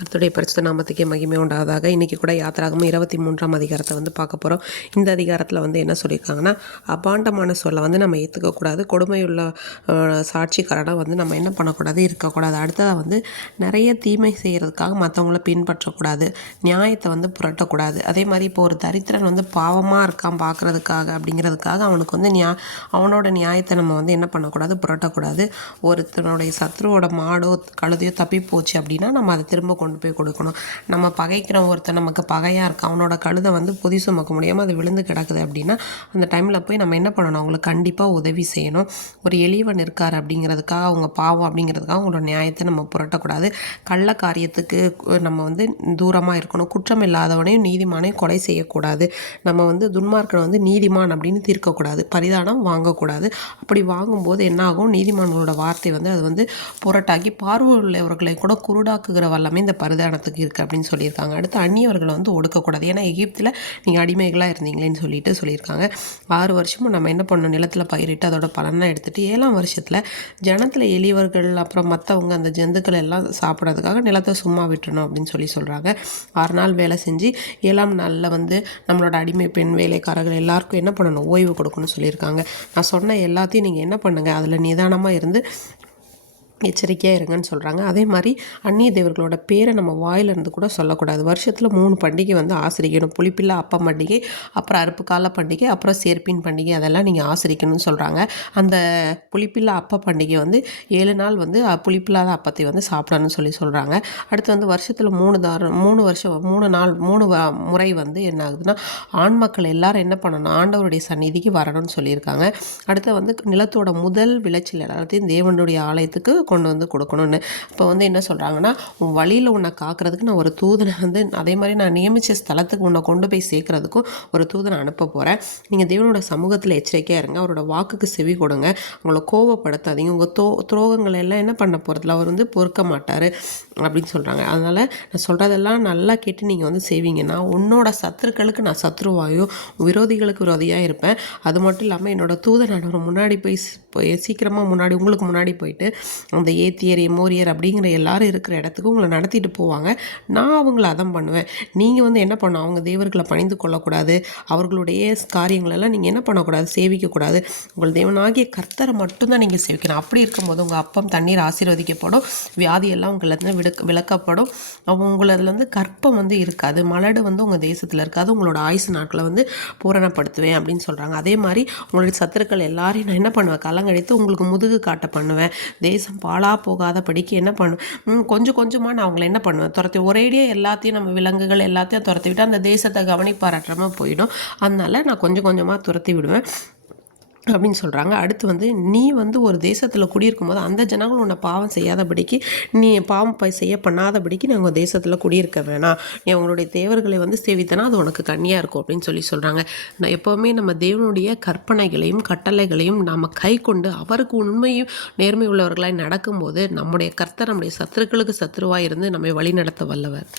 கர்த்தருடைய பரிசுத்த நாமத்துக்கே மகிமை உண்டாவதாக. இன்றைக்கி கூட யாத்திராகமம் 23ஆம் அதிகாரத்தை வந்து பார்க்க போகிறோம். இந்த அதிகாரத்தில் வந்து என்ன சொல்லியிருக்காங்கன்னா, அபாண்டமான சொல்லை வந்து நம்ம ஏற்றுக்கக்கூடாது. கொடுமையுள்ள சாட்சிக்காரனாக வந்து நம்ம என்ன பண்ணக்கூடாது, இருக்கக்கூடாது. அடுத்ததாக வந்து நிறைய தீமை செய்கிறதுக்காக மற்றவங்கள பின்பற்றக்கூடாது. நியாயத்தை வந்து புரட்டக்கூடாது. அதே மாதிரி இப்போ ஒரு தரித்திரன் வந்து பாவமாக இருக்கான் பார்க்குறதுக்காக அப்படிங்கிறதுக்காக அவனுக்கு வந்து அவனோட நியாயத்தை நம்ம வந்து என்ன பண்ணக்கூடாது, புரட்டக்கூடாது. ஒருத்தனுடைய சத்ருவோட மாடோ கழுதையோ தப்பி போச்சு அப்படின்னா நம்ம அதை திரும்ப கொண்டு போய் கொடுக்கணும். நம்ம பகைக்கிற ஒருத்தர் நமக்கு பகையாக இருக்கு, அவனோட கழுதை வந்து பொதி சுமக்க முடியாமல் அது விழுந்து கிடக்குது அப்படின்னா அந்த டைமில் போய் நம்ம என்ன பண்ணணும், அவங்களுக்கு கண்டிப்பாக உதவி செய்யணும். ஒரு எளியவன் இருக்கார் அப்படிங்கிறதுக்காக, அவங்க பாவம் அப்படிங்கிறதுக்காக அவங்களோட நியாயத்தை நம்ம புரட்டக்கூடாது. கள்ள காரியத்துக்கு நம்ம வந்து தூரமாக இருக்கணும். குற்றம் இல்லாதவனையும் நீதிமானையும் கொலை செய்யக்கூடாது. நம்ம வந்து துன்மார்க்கனை வந்து நீதிமான் அப்படின்னு தீர்க்கக்கூடாது. பரிதானம் வாங்கக்கூடாது. அப்படி வாங்கும்போது என்ன ஆகும், நீதிமான்களோட வார்த்தை வந்து அது வந்து புரட்டாக்கி பார்வை உள்ளவர்களை கூட குருடாக்குகிற வல்லமே இந்த பரிதானத்துக்கு இருக்குது அப்படின்னு சொல்லியிருக்காங்க. அடுத்து அந்நியவர்களை வந்து ஒடுக்கக்கூடாது. ஏன்னா எகிப்தில் நீங்கள் அடிமைகளாக இருந்தீங்களேன்னு சொல்லியிருக்காங்க. 6 வருஷமும் நம்ம என்ன பண்ணணும், நிலத்தில் பயிரிட்டு அதோட பலனாக எடுத்துகிட்டு 7ஆம் வருஷத்தில் ஜனத்தில் எளியவர்கள் அப்புறம் மற்றவங்க அந்த ஜந்துக்கள் எல்லாம் சாப்பிட்றதுக்காக நிலத்தை சும்மா விட்டுறணும் அப்படின்னு சொல்கிறாங்க. 6 நாள் வேலை செஞ்சு 7ஆம் நாளில் வந்து நம்மளோட அடிமை பெண் வேலைக்காரர்கள் எல்லாருக்கும் என்ன பண்ணணும், ஓய்வு கொடுக்கணும்னு சொல்லியிருக்காங்க. நான் சொன்ன எல்லாத்தையும் நீங்கள் என்ன பண்ணுங்கள், அதில் நிதானமாக இருந்து எச்சரிக்கையாக இருங்கன்னு சொல்கிறாங்க. அதே மாதிரி அந்நிய தேவர்களோட பேரை நம்ம வாயிலிருந்து கூட சொல்லக்கூடாது. வருஷத்தில் 3 பண்டிகை வந்து ஆசரிக்கணும். புளிப்பில்லா அப்பம் பண்டிகை, அப்புறம் அறுப்பு கால பண்டிகை, அப்புறம் சேர்ப்பின் பண்டிகை, அதெல்லாம் நீங்கள் ஆசரிக்கணும்னு சொல்கிறாங்க. அந்த புளிப்பில்லா அப்ப பண்டிகை வந்து 7 நாள் வந்து புளிப்பில்லாத அப்பத்தை வந்து சாப்பிடணும்னு சொல்கிறாங்க. அடுத்து வந்து வருஷத்தில் 3 நாள் 3 முறை வந்து என்ன ஆகுதுன்னா, ஆண் மக்கள் எல்லாரும் என்ன பண்ணணும், ஆண்டவருடைய சந்நிதிக்கு வரணும்னு சொல்லியிருக்காங்க. அடுத்து வந்து நிலத்தோட முதல் விளைச்சல் எல்லாத்தையும் தேவனுடைய ஆலயத்துக்கு கொண்டு வந்து கொடுக்கணும்னு. இப்போ வந்து என்ன சொல்கிறாங்கன்னா, உன் வழியில் உன்னை காக்கிறதுக்கு நான் ஒரு தூதனை வந்து அதே மாதிரி நான் நியமித்த ஸ்தலத்துக்கு உன்னை கொண்டு போய் சேர்க்குறதுக்கும் ஒரு தூதனை அனுப்ப போகிறேன். நீங்கள் தேவனோட சமூகத்தில் எச்சரிக்கையாக இருங்க. அவரோட வாக்குக்கு செவி கொடுங்க. உங்களை கோவப்படுத்தாதீங்க. உங்கள் துரோகங்கள் எல்லாம் என்ன பண்ண போகிறதுல அவர் வந்து பொறுக்க மாட்டார் அப்படின்னு சொல்கிறாங்க. அதனால் நான் சொல்கிறதெல்லாம் நல்லா கேட்டு நீங்கள் வந்து செய்வீங்கன்னா, உன்னோட சத்துருக்களுக்கு நான் சத்ருவாயும் விரோதிகளுக்கு விரோதியாக இருப்பேன். அது மட்டும் இல்லாமல் என்னோட தூதனானவர் முன்னாடி போய் சீக்கிரமாக உங்களுக்கு முன்னாடி போயிட்டு அந்த ஏத்தியர் எமோரியர் அப்படிங்கிற எல்லாரும் இருக்கிற இடத்துக்கு உங்களை நடத்திட்டு போவாங்க. நான் அவங்கள அதம் பண்ணுவேன். நீங்கள் வந்து என்ன பண்ணணும், அவங்க தேவர்களை பணிந்து கொள்ளக்கூடாது. அவர்களுடைய காரியங்களெல்லாம் நீங்கள் என்ன பண்ணக்கூடாது, சேவிக்கக்கூடாது. உங்கள் தேவனாகிய கர்த்தரை மட்டும்தான் நீங்கள் சேவிக்கணும். அப்படி இருக்கும்போது உங்கள் அப்பம் தண்ணீர் ஆசீர்வதிக்கப்படும், வியாதியெல்லாம் உங்களிருந்து விளக்கப்படும். உங்களதில் வந்து கற்பம் வந்து இருக்காது, மலடு வந்து உங்கள் தேசத்தில் இருக்காது. உங்களோட ஆயுசு நாட்களை வந்து பூரணப்படுத்துவேன் அப்படின்னு சொல்கிறாங்க. அதே மாதிரி உங்களுடைய சத்துருக்கள் எல்லாரையும் நான் என்ன பண்ணுவேன், கலங்கடித்து உங்களுக்கு முதுகு காட்ட பண்ணுவேன். தேசம் பாழா போகாதபடிக்கு என்ன பண்ணுவேன், கொஞ்சம் கொஞ்சமாக நான் அவங்கள என்ன பண்ணுவேன், துரத்தி ஒரேடியாக எல்லாத்தையும் நம்ம விலங்குகள் எல்லாத்தையும் துரத்தி விட்டு அந்த தேசத்தை கவனிப்பாராட்டாமல் போயிடும். அதனால நான் கொஞ்சம் கொஞ்சமாக துரத்தி விடுவேன் அப்படின்னு சொல்கிறாங்க. அடுத்து வந்து நீ வந்து ஒரு தேசத்தில் குடியிருக்கும் போது அந்த ஜனங்கள் உன்னை பாவம் செய்யாதபடிக்கு, நீ பாவம் செய்ய பண்ணாதபடிக்கு நீ உங்கள் தேசத்தில் குடியிருக்க வேணாம். நீ அவங்களுடைய தேவர்களை வந்து சேவித்தனா அது உனக்கு கண்ணியாக இருக்கும் அப்படின்னு சொல்கிறாங்க. நான் எப்போவுமே நம்ம தேவனுடைய கற்பனைகளையும் கட்டளைகளையும் நம்ம கை கொண்டு அவருக்கு உண்மையும் நேர்மை உள்ளவர்களாய் நடக்கும்போது நம்முடைய கர்த்தர் நம்முடைய சத்துருக்களுக்கு சத்துருவாக இருந்து நம்மை வழி நடத்த வல்லவர்.